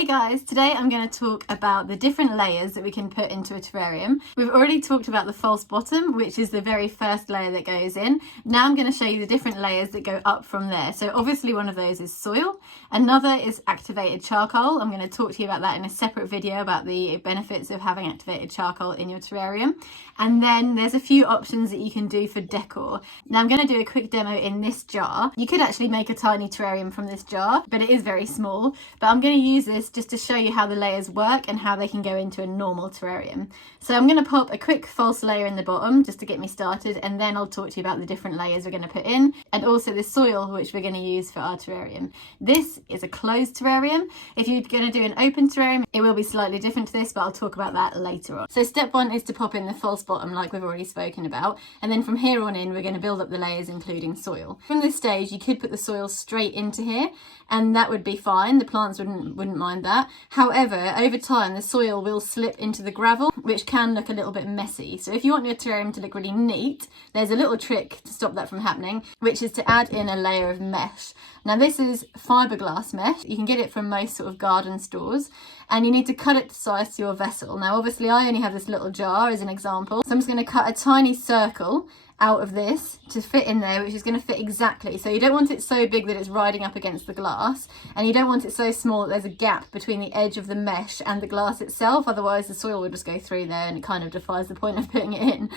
Hey guys, today I'm going to talk about the different layers that we can put into a terrarium. We've already talked about the false bottom, which is the very first layer that goes in. Now I'm going to show you the different layers that go up from there. So obviously one of those is soil, another is activated charcoal. I'm going to talk to you about that in a separate video about the benefits of having activated charcoal in your terrarium. And then there's a few options that you can do for decor. Now I'm going to do a quick demo in this jar. You could actually make a tiny terrarium from this jar, but it is very small. But I'm going to use this just to show you how the layers work and how they can go into a normal terrarium. So I'm going to pop a quick false layer in the bottom just to get me started, and then I'll talk to you about the different layers we're going to put in, and also the soil which we're going to use for our terrarium. This is a closed terrarium. If you're going to do an open terrarium, it will be slightly different to this, but I'll talk about that later on. So step one is to pop in the false bottom like we've already spoken about, and then from here on in we're going to build up the layers including soil. From this stage you could put the soil straight into here and that would be fine. The plants wouldn't mind that. However, over time the soil will slip into the gravel, which can look a little bit messy. So if you want your terrarium to look really neat, there's a little trick to stop that from happening, which is to add in a layer of mesh. Now this is fiberglass mesh. You can get it from most sort of garden stores, and you need to cut it to size to your vessel. Now obviously I only have this little jar as an example, so I'm just going to cut a tiny circle out of this to fit in there, which is going to fit exactly. So you don't want it so big that it's riding up against the glass, and you don't want it so small that there's a gap between the edge of the mesh and the glass itself, otherwise the soil will just go through there and it kind of defies the point of putting it in.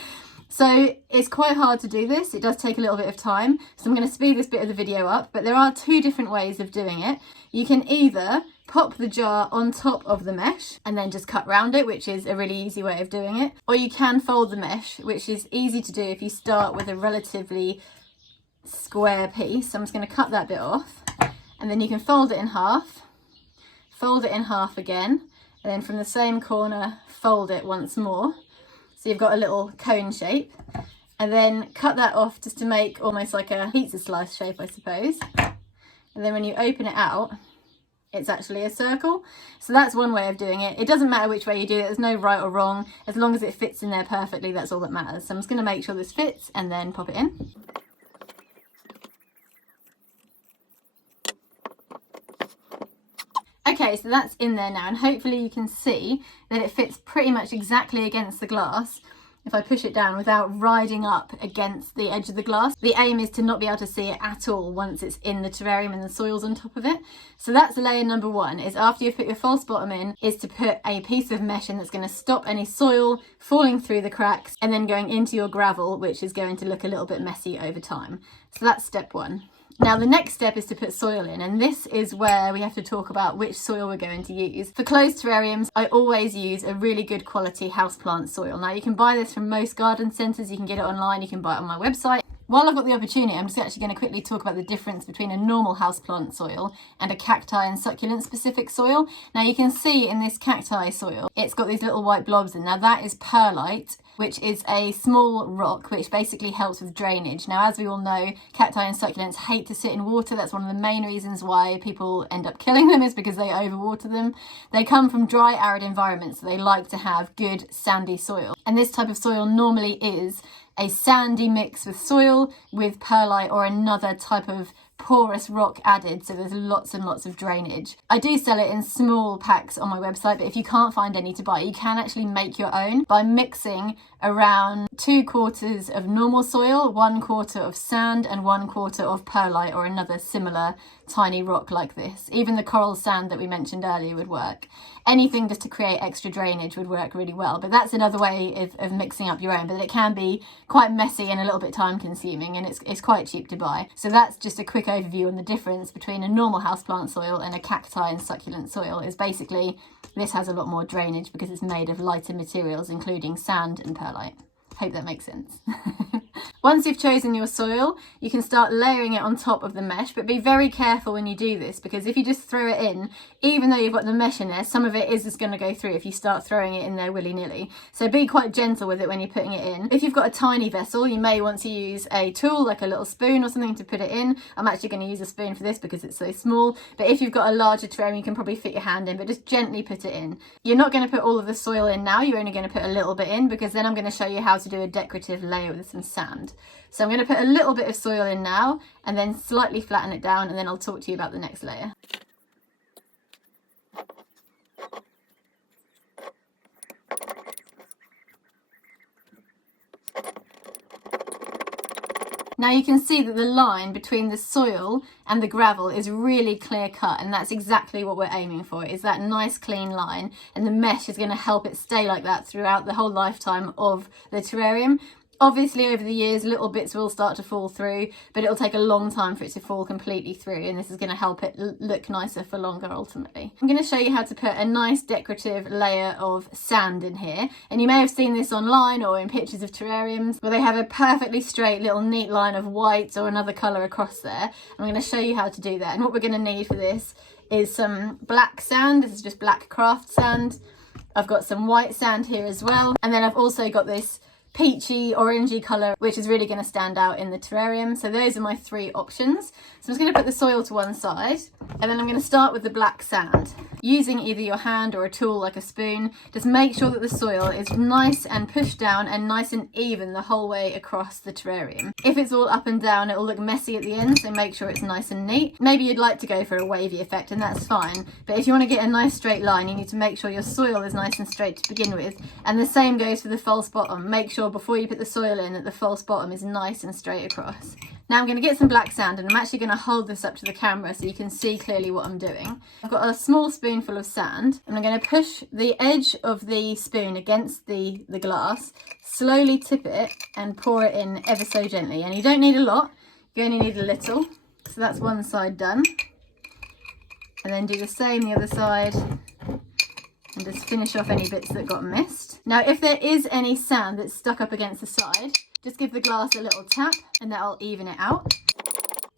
So it's quite hard to do this. It does take a little bit of time, so I'm going to speed this bit of the video up, but there are two different ways of doing it. You can either pop the jar on top of the mesh and then just cut round it, which is a really easy way of doing it, or you can fold the mesh, which is easy to do if you start with a relatively square piece. So I'm just going to cut that bit off, and then you can fold it in half again, and then from the same corner fold it once more. So you've got a little cone shape, and then cut that off just to make almost like a pizza slice shape, I suppose. And then when you open it out, it's actually a circle. So that's one way of doing it. It doesn't matter which way you do it. There's no right or wrong. As long as it fits in there perfectly, that's all that matters. So I'm just going to make sure this fits and then pop it in. Okay, so that's in there now, and hopefully you can see that it fits pretty much exactly against the glass if I push it down without riding up against the edge of the glass. The aim is to not be able to see it at all once it's in the terrarium and the soil's on top of it. So that's layer number one, is after you've put your false bottom in, is to put a piece of mesh in that's going to stop any soil falling through the cracks and then going into your gravel, which is going to look a little bit messy over time. So that's step one. Now the next step is to put soil in, and this is where we have to talk about which soil we're going to use. For closed terrariums, I always use a really good quality houseplant soil. Now you can buy this from most garden centres, you can get it online, you can buy it on my website. While I've got the opportunity, I'm just actually going to quickly talk about the difference between a normal houseplant soil and a cacti and succulent specific soil. Now you can see in this cacti soil, it's got these little white blobs in. Now that is perlite, which is a small rock which basically helps with drainage. Now, as we all know, cacti and succulents hate to sit in water. That's one of the main reasons why people end up killing them, is because they overwater them. They come from dry, arid environments, so they like to have good sandy soil. And this type of soil normally is a sandy mix with soil with perlite or another type of porous rock added, so there's lots and lots of drainage. I do sell it in small packs on my website, but if you can't find any to buy, you can actually make your own by mixing around 2/4 of normal soil, 1/4 of sand, and 1/4 of perlite or another similar tiny rock like this. Even the coral sand that we mentioned earlier would work. Anything just to create extra drainage would work really well, but that's another way of mixing up your own, but it can be quite messy and a little bit time consuming, and it's quite cheap to buy. So that's just a quick overview on the difference between a normal houseplant soil and a cacti and succulent soil. Is basically this has a lot more drainage because it's made of lighter materials including sand and perlite. Hope that makes sense. Once you've chosen your soil, you can start layering it on top of the mesh, but be very careful when you do this, because if you just throw it in, even though you've got the mesh in there, some of it is just going to go through if you start throwing it in there willy-nilly. So be quite gentle with it when you're putting it in. If you've got a tiny vessel, you may want to use a tool like a little spoon or something to put it in. I'm actually going to use a spoon for this because it's so small, but if you've got a larger terrarium, you can probably fit your hand in, but just gently put it in. You're not going to put all of the soil in now, you're only going to put a little bit in, because then I'm going to show you how to do a decorative layer with some sand. So I'm going to put a little bit of soil in now and then slightly flatten it down, and then I'll talk to you about the next layer. Now you can see that the line between the soil and the gravel is really clear cut, and that's exactly what we're aiming for, is that nice clean line, and the mesh is going to help it stay like that throughout the whole lifetime of the terrarium. Obviously over the years little bits will start to fall through, but it'll take a long time for it to fall completely through, and this is going to help it look nicer for longer ultimately. I'm going to show you how to put a nice decorative layer of sand in here, and you may have seen this online or in pictures of terrariums where they have a perfectly straight little neat line of white or another colour across there. I'm going to show you how to do that, and what we're going to need for this is some black sand. This is just black craft sand. I've got some white sand here as well, and then I've also got this peachy orangey colour which is really going to stand out in the terrarium. So those are my three options. So I'm just going to put the soil to one side, and then I'm going to start with the black sand. Using either your hand or a tool like a spoon, just make sure that the soil is nice and pushed down and nice and even the whole way across the terrarium. If it's all up and down, it will look messy at the end, so make sure it's nice and neat. Maybe you'd like to go for a wavy effect, and that's fine, but if you want to get a nice straight line, you need to make sure your soil is nice and straight to begin with, and the same goes for the false bottom. Make sure before you put the soil in that the false bottom is nice and straight across. Now I'm going to get some black sand, and I'm actually going to hold this up to the camera so you can see clearly what I'm doing. I've got a small spoonful of sand, and I'm going to push the edge of the spoon against the glass, slowly tip it and pour it in ever so gently. And you don't need a lot, you only need a little. So that's one side done. And then do the same the other side, and just finish off any bits that got missed. Now if there is any sand that's stuck up against the side, just give the glass a little tap and that'll even it out.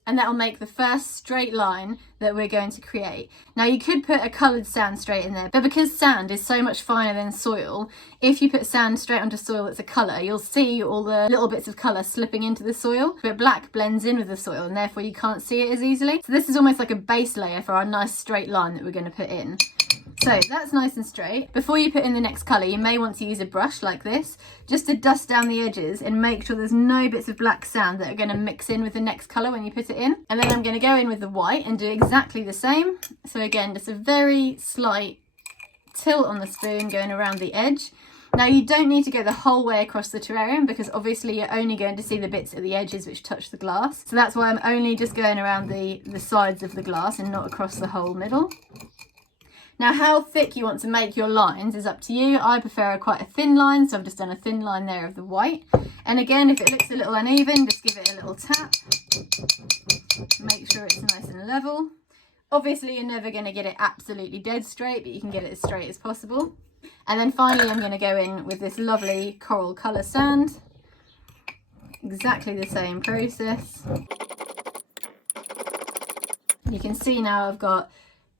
And that'll make the first straight line that we're going to create. Now you could put a coloured sand straight in there, but because sand is so much finer than soil, if you put sand straight onto soil that's a colour, you'll see all the little bits of colour slipping into the soil, but black blends in with the soil and therefore you can't see it as easily. So this is almost like a base layer for our nice straight line that we're going to put in. So that's nice and straight. Before you put in the next colour, you may want to use a brush like this, just to dust down the edges and make sure there's no bits of black sand that are going to mix in with the next colour when you put it in. And then I'm going to go in with the white and do exactly the same. So again, just a very slight tilt on the spoon going around the edge. Now you don't need to go the whole way across the terrarium because obviously you're only going to see the bits at the edges which touch the glass. So that's why I'm only just going around the sides of the glass and not across the whole middle. Now how thick you want to make your lines is up to you. I prefer quite a thin line, so I've just done a thin line there of the white. And again, if it looks a little uneven, just give it a little tap. Make sure it's nice and level. Obviously you're never going to get it absolutely dead straight, but you can get it as straight as possible. And then finally I'm going to go in with this lovely coral colour sand. Exactly the same process. You can see now I've got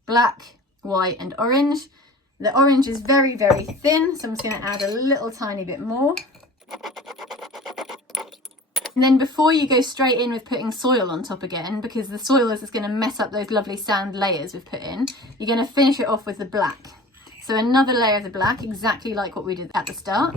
black, white and orange. The orange is very, very thin, so I'm just going to add a little tiny bit more. And then before you go straight in with putting soil on top again, because the soil is just going to mess up those lovely sand layers we've put in, you're going to finish it off with the black. So another layer of the black, exactly like what we did at the start.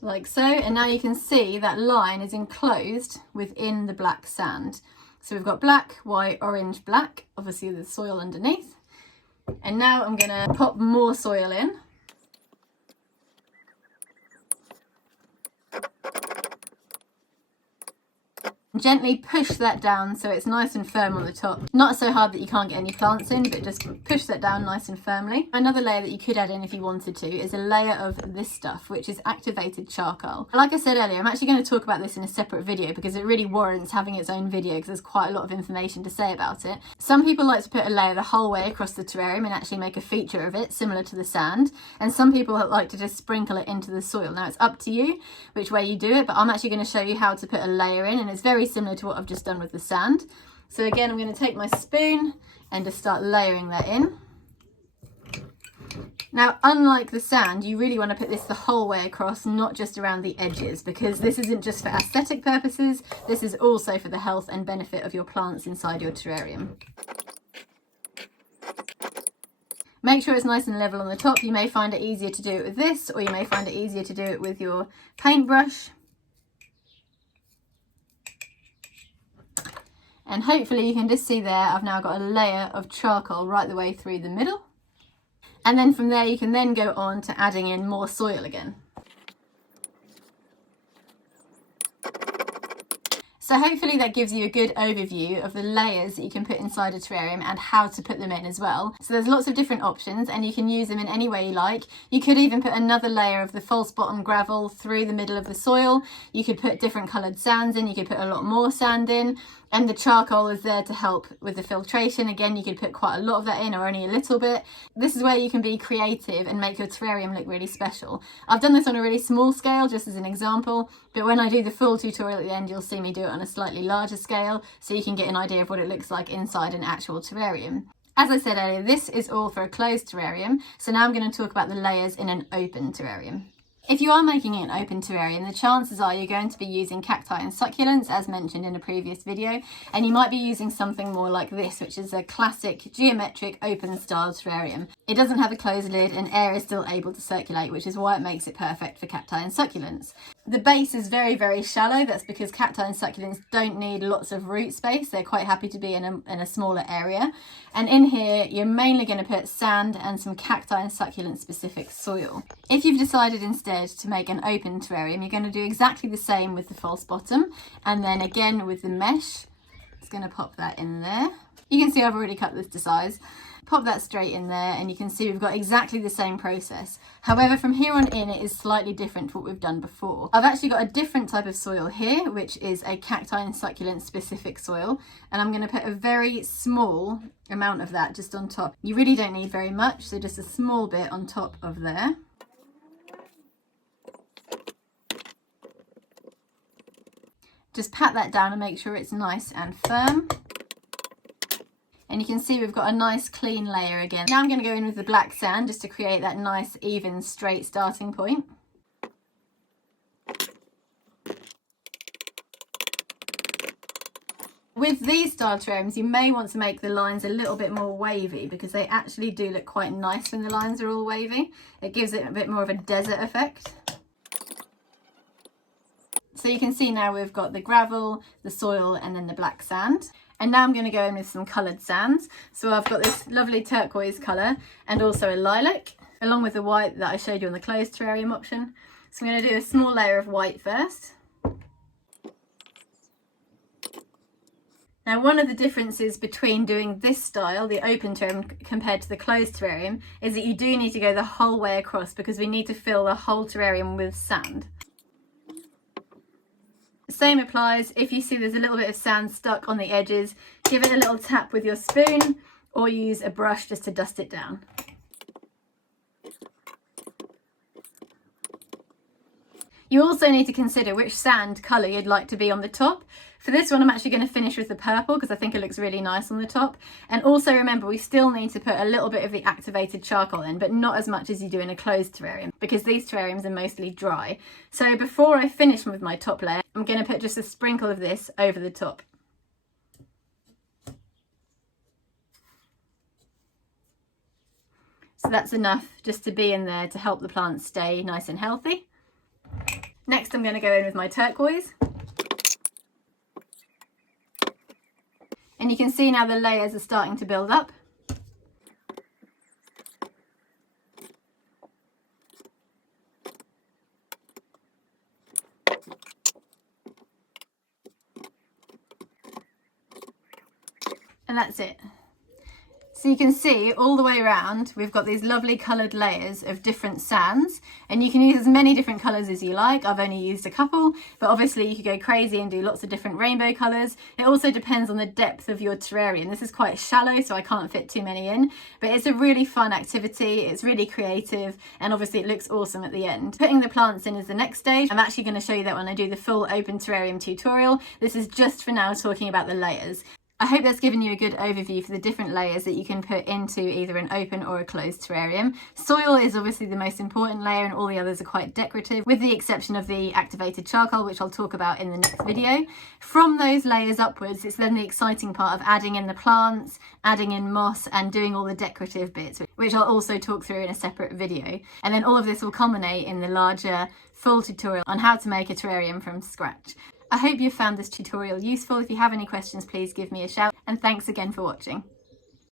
Like so, and now you can see that line is enclosed within the black sand. So we've got black, white, orange, black, obviously the soil underneath. And now I'm going to pop more soil in. Gently push that down so it's nice and firm on the top. Not so hard that you can't get any plants in, but just push that down nice and firmly. Another layer that you could add in if you wanted to is a layer of this stuff, which is activated charcoal. Like I said earlier, I'm actually going to talk about this in a separate video because it really warrants having its own video because there's quite a lot of information to say about it. Some people like to put a layer the whole way across the terrarium and actually make a feature of it, similar to the sand. And some people like to just sprinkle it into the soil. Now it's up to you which way you do it, but I'm actually going to show you how to put a layer in, and it's very similar to what I've just done with the sand. So again, I'm going to take my spoon and just start layering that in. Now, unlike the sand, you really want to put this the whole way across, not just around the edges, because this isn't just for aesthetic purposes, this is also for the health and benefit of your plants inside your terrarium. Make sure it's nice and level on the top. You may find it easier to do it with this, or you may find it easier to do it with your paintbrush. And hopefully you can just see there, I've now got a layer of charcoal right the way through the middle. And then from there you can then go on to adding in more soil again. So hopefully that gives you a good overview of the layers that you can put inside a terrarium and how to put them in as well. So there's lots of different options and you can use them in any way you like. You could even put another layer of the false bottom gravel through the middle of the soil. You could put different coloured sands in, you could put a lot more sand in, and the charcoal is there to help with the filtration. Again, you could put quite a lot of that in or only a little bit. This is where you can be creative and make your terrarium look really special. I've done this on a really small scale just as an example, but when I do the full tutorial at the end, you'll see me do it on a slightly larger scale so you can get an idea of what it looks like inside an actual terrarium. As I said earlier, this is all for a closed terrarium, so now I'm going to talk about the layers in an open terrarium. If you are making an open terrarium, the chances are you're going to be using cacti and succulents, as mentioned in a previous video, and you might be using something more like this, which is a classic geometric open style terrarium. It doesn't have a closed lid and air is still able to circulate, which is why it makes it perfect for cacti and succulents. The base is very, very shallow. That's because cacti and succulents don't need lots of root space. They're quite happy to be in a smaller area. And in here, you're mainly going to put sand and some cacti and succulent specific soil. If you've decided instead to make an open terrarium, you're going to do exactly the same with the false bottom. And then again with the mesh, it's going to pop that in there. You can see I've already cut this to size. Pop that straight in there and you can see we've got exactly the same process. However, from here on in, it is slightly different to what we've done before. I've actually got a different type of soil here, which is a cacti and succulent specific soil. And I'm going to put a very small amount of that just on top. You really don't need very much, so just a small bit on top of there. Just pat that down and make sure it's nice and firm. And you can see we've got a nice clean layer again. Now I'm going to go in with the black sand just to create that nice, even, straight starting point. With these style terrariums, you may want to make the lines a little bit more wavy because they actually do look quite nice when the lines are all wavy. It gives it a bit more of a desert effect. So you can see now we've got the gravel, the soil, and then the black sand. And now I'm going to go in with some coloured sands. So I've got this lovely turquoise colour and also a lilac, along with the white that I showed you on the closed terrarium option. So I'm going to do a small layer of white first. Now, one of the differences between doing this style, the open terrarium, compared to the closed terrarium, is that you do need to go the whole way across because we need to fill the whole terrarium with sand. Same applies. If you see there's a little bit of sand stuck on the edges, give it a little tap with your spoon or use a brush just to dust it down. You also need to consider which sand colour you'd like to be on the top. For this one, I'm actually going to finish with the purple because I think it looks really nice on the top. And also remember, we still need to put a little bit of the activated charcoal in, but not as much as you do in a closed terrarium because these terrariums are mostly dry. So before I finish with my top layer, I'm going to put just a sprinkle of this over the top. So that's enough just to be in there to help the plants stay nice and healthy. Next, I'm going to go in with my turquoise. And you can see now the layers are starting to build up. And that's it. So you can see all the way around we've got these lovely coloured layers of different sands, and you can use as many different colours as you like. I've only used a couple, but obviously you could go crazy and do lots of different rainbow colours. It also depends on the depth of your terrarium. This is quite shallow, so I can't fit too many in, but it's a really fun activity. It's really creative, and obviously it looks awesome at the end. Putting the plants in is the next stage. I'm actually going to show you that when I do the full open terrarium tutorial. This is just for now talking about the layers. I hope that's given you a good overview for the different layers that you can put into either an open or a closed terrarium. Soil is obviously the most important layer and all the others are quite decorative, with the exception of the activated charcoal, which I'll talk about in the next video. From those layers upwards, it's then the exciting part of adding in the plants, adding in moss and doing all the decorative bits, which I'll also talk through in a separate video. And then all of this will culminate in the larger full tutorial on how to make a terrarium from scratch. I hope you found this tutorial useful. If you have any questions, please give me a shout, and thanks again for watching.